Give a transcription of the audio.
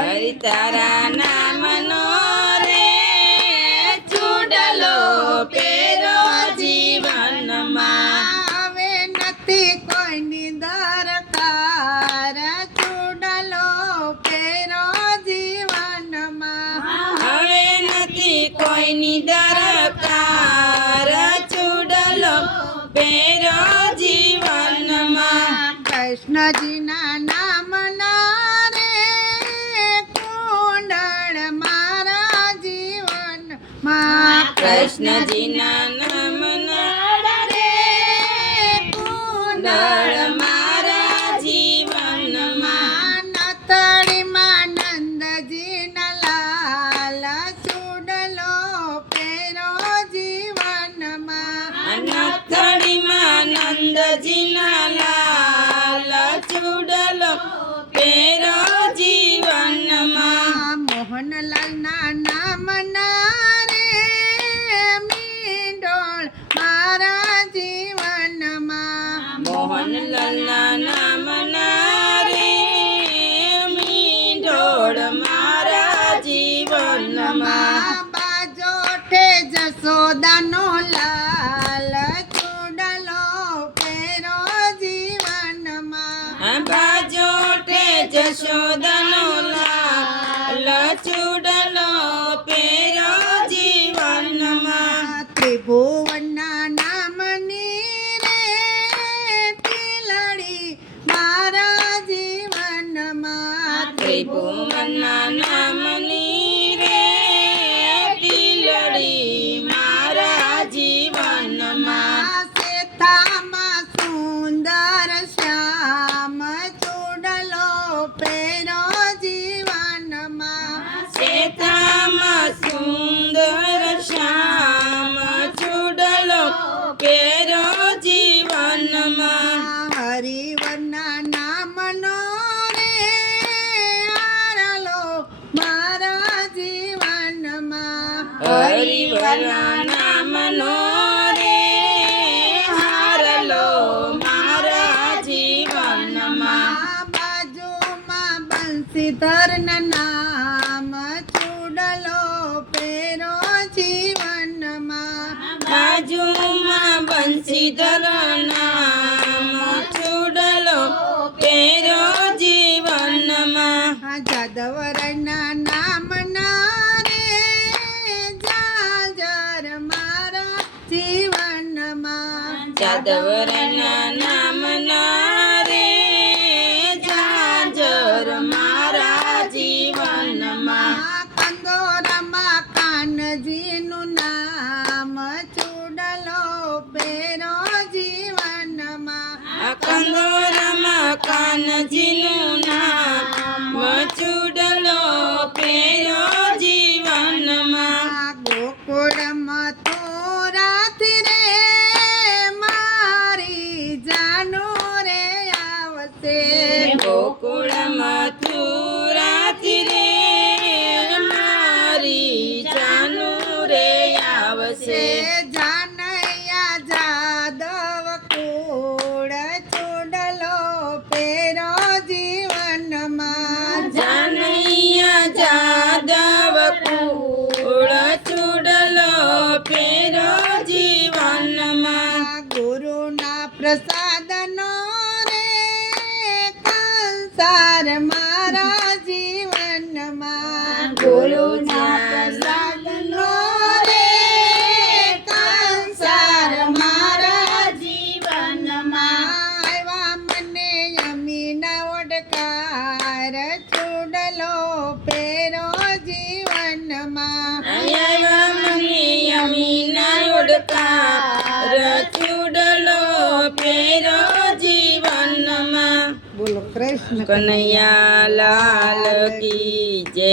હરિ તારા નામનો રે ચૂડલો પહેરો જીવનમાં. હવે નથી કોઈની દરકાર ચૂડલો પહેરો જીવનમાં. હવે નથી કોઈની દરકાર ચૂડલો પહેરો જીવનમાં. કૃષ્ણજીના નામના રે કુંડળ મારા જીવનમાં. કૃષ્ણજીના નામના રે કુંડળ મારા જીવનમાં. નતડીમાં નંદજીના લાલ ચૂડલો પહેરો જીવનમાં. નથડીમાં નંદજીના લાલ ચૂડલો પહેરો જીવનમાં. મોહનલાલના નામના રે મીંડોળ મારા જીવનમાં. મોહનલાલના નામના રે મીંઢોળ મારા જીવનમાં. બાજોઠે જશોદાનો લાલ ચૂડલો પહેરો જીવનમાં. બાજોઠે જશોદાનો લાલ ચૂડલો પહેરો જીવનમાં. ત્રિભુવનના નામની રે ટીલડી મારા જીવનમાં. ત્રિભુવનના નામની રે ટીલડી મારા જીવનમાં. શેથામાં સુંદર શ્યામ ચૂડલો પહેરો જીવનમાં. શેતામાં સુંદર શ્યામ ચૂડલો પહેરો જીવનમાં. હરિવરના નામનો રે હારલો મારા જીવનમાં. હરિવરના નામનો રે હારલો મારા જીવનમાં. બાજુમાં બંસીધરના નામ ચૂડલો પહેરો જીવનમાં. બાજુમાં બંસીધર નામ ચૂડલો પહેરો જીવનમાં. જાદવરના નામના રે જાજર મારા જીવનમાં. જાદવરના નામના રે જાજર મારા જીવનમાં. કંદોરામાં કાનજીનું નામ ચૂડલો પહેરો જીવનમાં. કંદોરામાં કાનજીનું નામ ચૂડલો પહેરો જીવનમાં. ગોકુળમાં થોરાથી રે મારી જાનો રે આવશે. ગોકુળમાં તુરાથી રે મારી જાનું રે આવશે. જાનૈયા જાદવ કુળ ચૂડલો પહેરો જીવનમાં. જાનૈયા જાદવ કુળ ચૂડલો પહેરો જીવનમાં. ગુરુના પ્રસાદનો રે કંસાર મારા જીવનમાં. ગુરુના પ્રસાદનો રે કંસાર મારા જીવનમાં. આવ્યા મને યમીના ઓડકાર ચૂડલો પહેરો જીવનમાં. આવ્યા મને યમીના ઓડકાર ચૂડલો પહેરો જીવનમાં. બોલો કૃષ્ણ કનૈયા લાલ કી જય.